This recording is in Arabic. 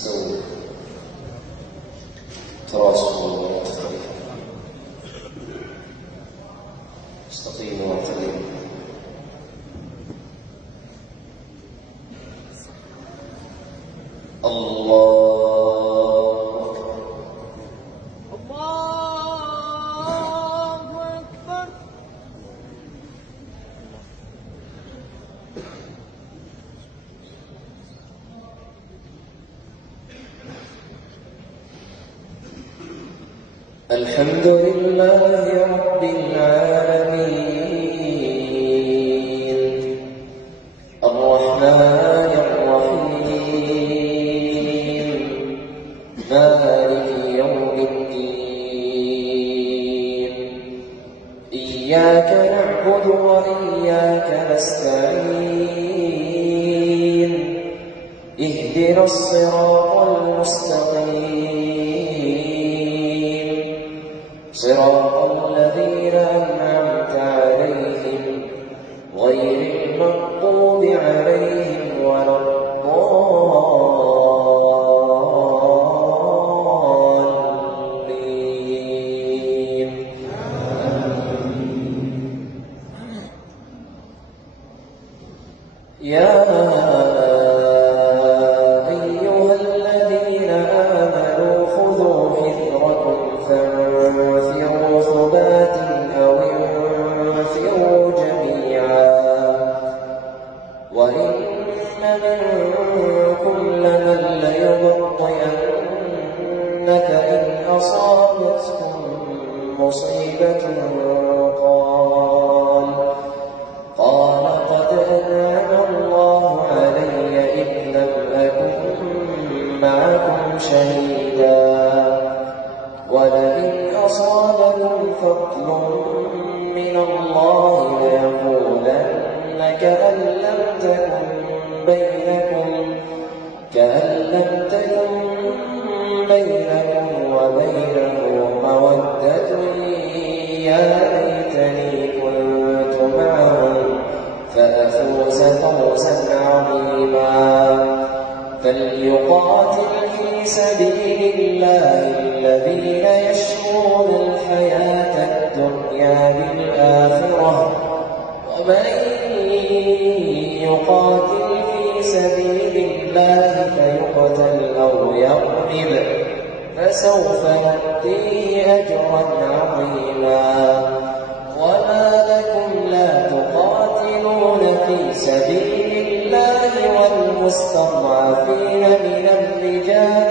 سووا تراصوا وتخلفوا استقيموا واعتدلوا. الله الحمد لله رب العالمين الرحمن الرحيم مالك يوم الدين إياك نعبد وإياك نستعين اهدنا الصراط المستقيم صراط الذين أنعمت عليهم غير المغضوب عليهم ولا الضالين. يا أيها الذين آمنوا خذوا حذركم فانفروا ثبات أو انفروا جميعا وإن منكم لمن ليبطئن إن أصابتكم مصيبة قال قد أنعم الله علي إذ لم أكن معكم شهيدا ولئن أصابكم فضل من الله ليقولن كأن لم تكن بينكم وبينه مودة يا ليتني كنت معهم فأفوز فوزا عظيما. فليقاتل في سبيل الله الذين يشرون الحياة الدنيا بالآخرة ومن يقاتل في سبيل الله فيقتل أو يغلب فسوف نؤتيه أجرا عظيما. وما لكم لا تقاتلون في سبيل الله والمستضعفين من الرجال